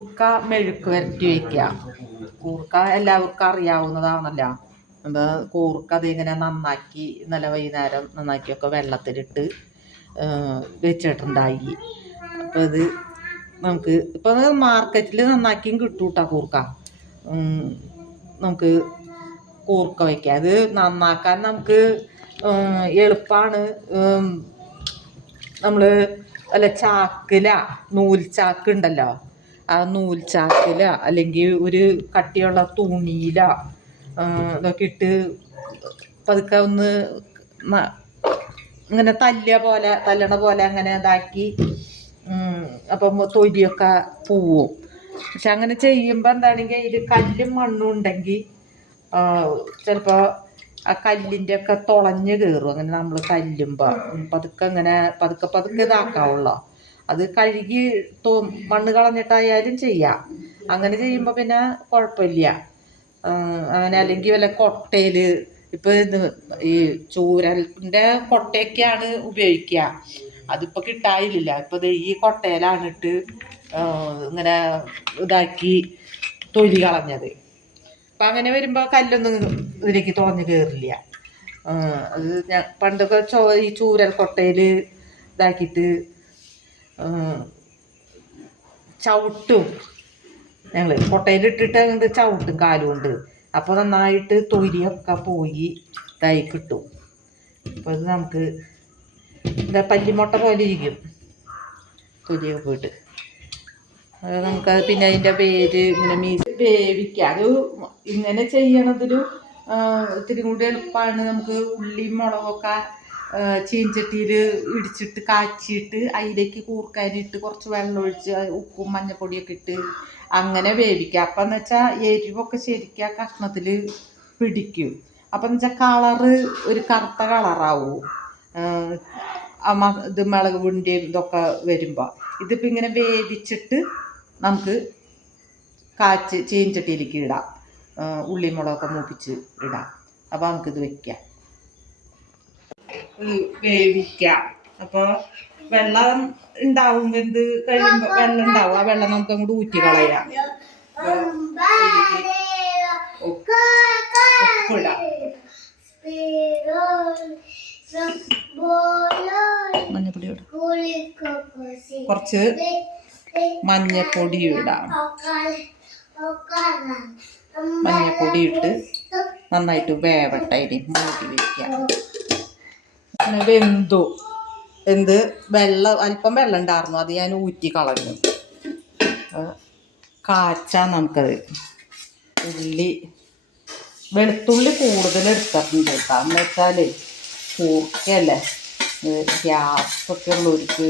കൂർക്ക മെഴുക്ക് വരട്ടി വയ്ക്കുക കൂർക്ക എല്ലാവർക്കും അറിയാവുന്നതാണല്ലോ. അത് കൂർക്ക അതിങ്ങനെ നന്നാക്കി ഇന്നലെ വൈകുന്നേരം നന്നാക്കിയൊക്കെ വെള്ളത്തിലിട്ട് വെച്ചിട്ടുണ്ടായി. അപ്പോൾ ഇത് നമുക്ക് ഇപ്പോൾ മാർക്കറ്റിൽ നന്നാക്കിയും കിട്ടും കേട്ടോ കൂർക്ക നമുക്ക് കൂർക്ക വയ്ക്കുക അത് നന്നാക്കാൻ നമുക്ക് എളുപ്പമാണ് നമ്മൾ അല്ല ചാക്കില നൂൽ ചാക്ക് ഉണ്ടല്ലോ. ആ നൂൽ ചാക്കില അല്ലെങ്കിൽ ഒരു കട്ടിയുള്ള തുണിയില ഇതൊക്കെ ഇട്ട് പതുക്കെ ഒന്ന് ഇങ്ങനെ തല്ലിയ പോലെ തല്ലണ പോലെ അങ്ങനെ ഇതാക്കി അപ്പം തൊലിയൊക്കെ പോവും. പക്ഷെ അങ്ങനെ ചെയ്യുമ്പോൾ എന്താണെങ്കിൽ അതിൽ കല്ലും മണ്ണും ഉണ്ടെങ്കിൽ ചിലപ്പോൾ ആ കല്ലിന്റെ ഒക്കെ തുളഞ്ഞ് കയറും അങ്ങനെ നമ്മൾ കല്ലുമ്പോൾ പതുക്കെ അങ്ങനെ പതുക്കെ പതുക്കെ ഇതാക്കാവുള്ളൂ. അത് കഴുകി തോ മണ്ണ് കളഞ്ഞിട്ടായാലും ചെയ്യാം. അങ്ങനെ ചെയ്യുമ്പോൾ പിന്നെ കുഴപ്പമില്ല. അങ്ങനെ അല്ലെങ്കിൽ വല്ല കൊട്ടയിൽ ഇപ്പോൾ ഇത് ഈ ചൂരലിന്റെ കൊട്ടയൊക്കെയാണ് ഉപയോഗിക്കുക. അതിപ്പോൾ കിട്ടായില്ല ഇപ്പോൾ ഈ കൊട്ടയിലാണ് ഇട്ട് ഇങ്ങനെ ഇതാക്കി തൊലി കളഞ്ഞത്. അപ്പം അങ്ങനെ വരുമ്പോൾ കല്ലൊന്നും ഇതിലേക്ക് തുളഞ്ഞ് കയറില്ല അത് ഞാൻ പണ്ടൊക്കെ ചോ ഈ ചൂരൽ കൊട്ടയിൽ ഇതാക്കിയിട്ട് ചവിട്ടും. ഞങ്ങൾ കൊട്ടയിലിട്ടിട്ട് അങ്ങോട്ട് ചവിട്ടും കാലുകൊണ്ട്. അപ്പോൾ നന്നായിട്ട് തൊരിയൊക്കെ പോയി ഇതായി കിട്ടും. അപ്പോൾ അത് നമുക്ക് എന്താ പല്ലിമുട്ട പോലെ ഇരിക്കും. തൊലിയൊക്കെ പോയിട്ട്. അത് നമുക്ക് പിന്നെ അതിന്റെ പേര് ഇങ്ങനെ മീസ് വേവിക്കുക അത് ഇങ്ങനെ ചെയ്യണതിലും ഇത്തിരി കൂടി എളുപ്പമാണ് നമുക്ക് ഉള്ളിയും മുളകൊക്കെ ചീഞ്ചട്ടിയിൽ ഇടിച്ചിട്ട് കാച്ചിയിട്ട് അതിലേക്ക് കൂർക്കാനിട്ട് കുറച്ച് വെള്ളം ഒഴിച്ച് ഉപ്പും മഞ്ഞപ്പൊടിയൊക്കെ ഇട്ട് അങ്ങനെ വേവിക്കുക. അപ്പം എന്ന് വെച്ചാൽ എരിവൊക്കെ ശരിക്കും ആ കഷ്ണത്തിൽ പിടിക്കും. അപ്പം എന്ന് വെച്ചാൽ കളറ് ഒരു കറുത്ത കളറാവും. ഇത് മുളക് പുണ്ടിയും ഇതൊക്കെ വരുമ്പോൾ ഇതിപ്പോൾ ഇങ്ങനെ വേവിച്ചിട്ട് നമുക്ക് കാച്ച് ചീഞ്ചട്ടിയിലേക്ക് ഇടാം. ഉള്ളിമുളകൊക്കെ ഉള്ളി മുളകൊക്കെ മൂപ്പിച്ച് ഇടാം. അപ്പോൾ നമുക്കിത് ഇത് വേവിക്കാം. അപ്പോൾ വെള്ളം ഉണ്ടാവും വെന്ത് കഴിയുമ്പോൾ വെള്ളം ഉണ്ടാവും. ആ വെള്ളം നമുക്ക് അങ്ങോട്ട് ഊറ്റി കളയാം. ഉപ്പിടാം മഞ്ഞപ്പൊടി ഇടാം. കുറച്ച് മഞ്ഞപ്പൊടി ഇടാം. മഞ്ഞപ്പൊടി ഇട്ട് നന്നായിട്ട് വേവട്ടെ. ഇനി മൂടി വയ്ക്കാം പിന്നെ വെന്തു. എന്ത്? വെള്ളം അല്പം വെള്ളം ഉണ്ടായിരുന്നു. അത് ഞാൻ ഊറ്റി കളഞ്ഞു. ആ, കാച്ചാൻ നമുക്കത്. ഉള്ളി വെളുത്തുള്ളി കൂടുതൽ എടുത്തിട്ടുണ്ട് കേട്ടോ. എന്ന് വെച്ചാൽ കൂർക്കല്ലേ ഗ്യാസൊക്കെ ഉള്ളവർക്ക്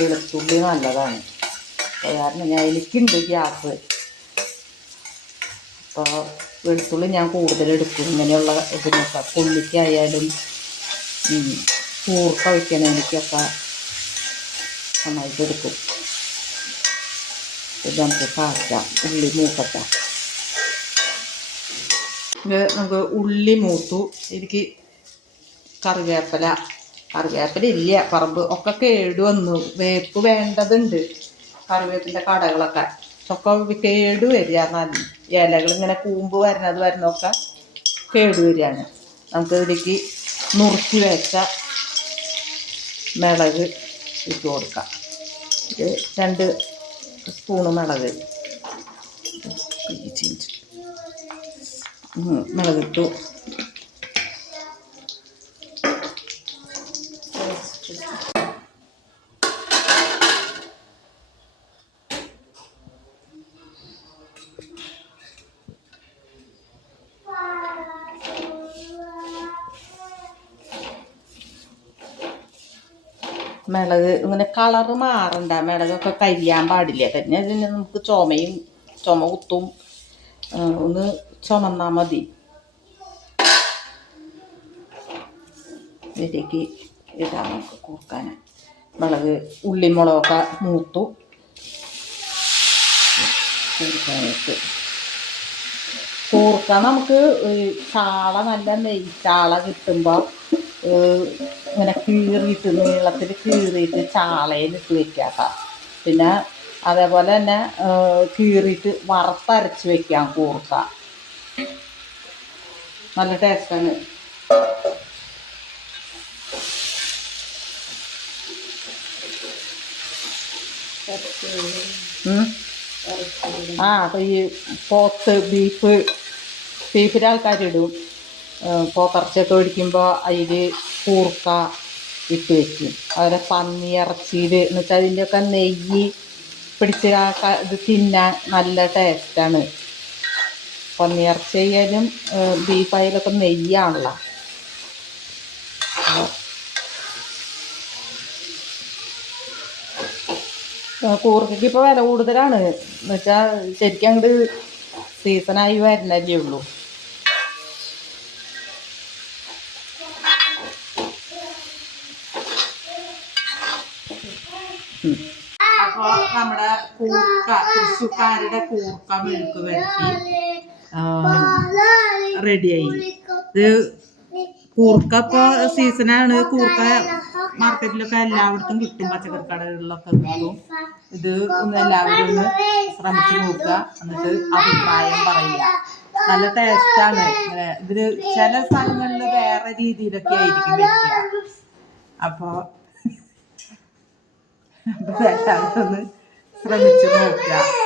വെളുത്തുള്ളി നല്ലതാണ്. അപ്പോൾ കാരണം ഞാൻ എനിക്കുണ്ട് ഗ്യാസ്. അപ്പോൾ വെളുത്തുള്ളി ഞാൻ കൂടുതലെടുക്കും ഇങ്ങനെയുള്ള ഇതിനൊക്കെ പുള്ളിക്കായാലും കൂർക്ക വയ്ക്കണതിനൊക്കെ നന്നായിട്ട് എടുക്കും. ഇത് നമുക്ക് കാക്കാം ഉള്ളി മൂക്കട്ടാം. ഇത് നമുക്ക് ഉള്ളി മൂത്തു. എനിക്ക് കറിവേപ്പില കറിവേപ്പില ഇല്ല പറമ്പ് ഒക്കെ കേട് വന്നു. വേപ്പ് വേണ്ടതുണ്ട്. കറിവേപ്പിന്റെ കടകളൊക്കെ. ഒക്കെ കേട് വരിക ഇലകൾ ഇങ്ങനെ കൂമ്പ് വരുന്നത് വരുന്നതൊക്കെ കേടുവരികയാണ് നമുക്ക് ഇതിലേക്ക് നുറുക്കി വെച്ച മിളക് ഇട്ട് കൊടുക്കാം. ഇത് രണ്ട് സ്പൂണ് മിളക്. മിളകിട്ടു. മിളക് ഇങ്ങനെ കളറ് മാറണ്ട. മിളകൊക്കെ കരിയാൻ പാടില്ല. പിന്നെ ഇതിന് നമുക്ക് ചുമയും ചുമ കുത്തും ഒന്ന് ചുമന്നാൽ മതി. ഇതിലേക്ക് ഇടാം നമുക്ക് കൂർക്കാൻ മുളക് ഉള്ളിമുളകൊക്കെ മൂത്തു. കൂർക്കാനായിട്ട് കൂർക്ക നമുക്ക് ചാള നല്ല നെയ്ച്ചാള കിട്ടുമ്പോൾ ഇങ്ങനെ കീറിയിട്ട് നീളത്തിൽ കീറിയിട്ട് ചാളയിലിട്ട് വെക്കാം പിന്നെ അതേപോലെ തന്നെ കീറിയിട്ട് വറുത്തരച്ച് വെക്കാം കൂർക്ക. നല്ല ടേസ്റ്റാണ്. ആ അപ്പോൾ ഈ പോത്ത് ബീഫ് ബീഫിന്റെ ആൾക്കാരിടും പോത്തിറച്ചിയൊക്കെ മേടിക്കുമ്പോൾ അതിൽ കൂർക്ക ഇട്ട് വെക്കും. അതുപോലെ പന്നി ഇറച്ചിയിൽ എന്ന് വെച്ചാൽ അതിന്റെയൊക്കെ നെയ്യ് പിടിച്ച് ഇത് തിന്നാൻ നല്ല ടേസ്റ്റാണ് പന്നി ഇറച്ചി ആയാലും ബീഫ് ആയാലൊക്കെ നെയ്യാണല്ലോ. കൂർക്കയ്ക്ക് ഇപ്പോൾ വില കൂടുതലാണ്. എന്നുവെച്ചാൽ ശരിക്കും അങ്ങോട്ട് സീസണായി വരുന്നല്ലേ ഉള്ളൂ. അപ്പോൾ നമ്മുടെ കൂർക്ക തൃശ്ശൂക്കാരുടെ കൂർക്ക മെഴുക്ക് വരട്ടി റെഡിയായി ഇത് കൂർക്ക ഇപ്പൊ സീസണാണ് കൂർക്ക മാർക്കറ്റിലൊക്കെ എല്ലായിടത്തും കിട്ടും. പച്ചക്കറി കടകളിലൊക്കെ കിട്ടും ഇത് ഒന്ന് എല്ലാവരും ഒന്ന് ശ്രമിച്ചു നോക്കുക. എന്നിട്ട് അഭിപ്രായം പറയുക. നല്ല ടേസ്റ്റാണ് ഇതിന് ചില സ്ഥലങ്ങളിൽ വേറെ രീതിയിലൊക്കെ ആയിരിക്കും വെക്കുക അപ്പോൾ അപ്പോൾ എല്ലാവരും ഒന്ന് ശ്രമിച്ചു നോക്കുക.